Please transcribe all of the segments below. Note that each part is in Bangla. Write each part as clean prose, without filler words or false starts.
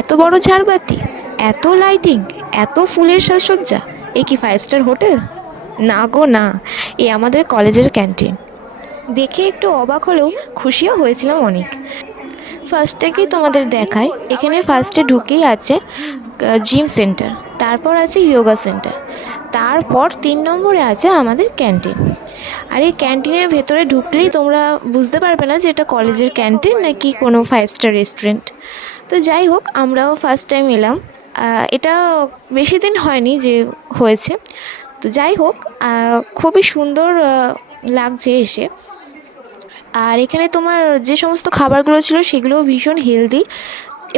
এত বড় ঝাড়বাতি, এত লাইটিং, এত ফুলের সাজসজ্জা! এ কি 5 স্টার হোটেল? না গো না, এ আমাদের কলেজের ক্যান্টিন। দেখে একটু অবাক হলেও খুশিও হয়েছিলাম অনেক। ফার্স্ট থেকেই তোমাদের দেখায়, এখানে ফার্স্টে ঢুকেই আছে জিম সেন্টার, তারপর আছে যোগা সেন্টার, তারপর 3 নম্বরে আছে আমাদের ক্যান্টিন। আর এই ক্যান্টিনের ভেতরে ঢুকলেই তোমরা বুঝতে পারবে না যে এটা কলেজের ক্যান্টিন নাকি কোনো 5 স্টার রেস্টুরেন্ট। তো যাই হোক, আমরাও ফার্স্ট টাইম এলাম। এটা বেশি দিন হয়নি যে হয়েছে। তো যাই হোক, খুবই সুন্দর লাগছে এসে। আর এখানে তোমার যে সমস্ত খাবারগুলো ছিল সেগুলোও ভীষণ হেলদি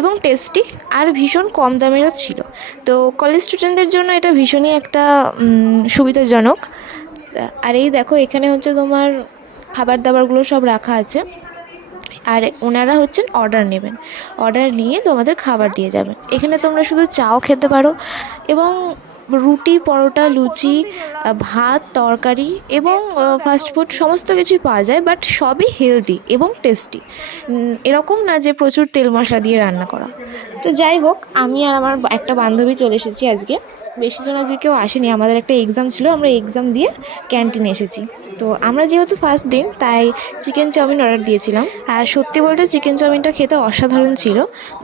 এবং টেস্টি, আর ভীষণ কম দামেরও ছিল। তো কলেজ স্টুডেন্টদের জন্য এটা ভীষণই একটা সুবিধাজনক। আর এই দেখো, এখানে হচ্ছে তোমার খাবার দাবারগুলো সব রাখা আছে। আর ওনারা হচ্ছেন অর্ডার নেবেন, অর্ডার নিয়ে তোমাদের খাবার দিয়ে যাবেন। এখানে তোমরা শুধু চাও খেতে পারো, এবং রুটি, পরোটা, লুচি, ভাত, তরকারি এবং ফাস্টফুড সমস্ত কিছুই পাওয়া যায়, বাট সবই হেলদি এবং টেস্টি। এরকম না যে প্রচুর তেল মশলা দিয়ে রান্না করা। তো যাই হোক, আমি আর আমার একটা বান্ধবী চলে এসেছি আজকে। বেশিজন আজকে কেউ আসেনি, আমাদের একটা এক্সাম ছিল, আমরা এক্সাম দিয়ে ক্যান্টিনে এসেছি। তো আমরা যেহেতু ফার্স্ট দিন, তাই চিকেন চাউমিন অর্ডার দিয়েছিলাম। আর সত্যি বলতে চিকেন চাউমিনটা খেতে অসাধারণ ছিল।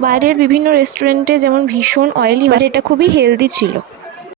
বাইরের বিভিন্ন রেস্টুরেন্টে যেমন ভীষণ অয়েলি হয়, এটা খুবই হেলদি ছিল।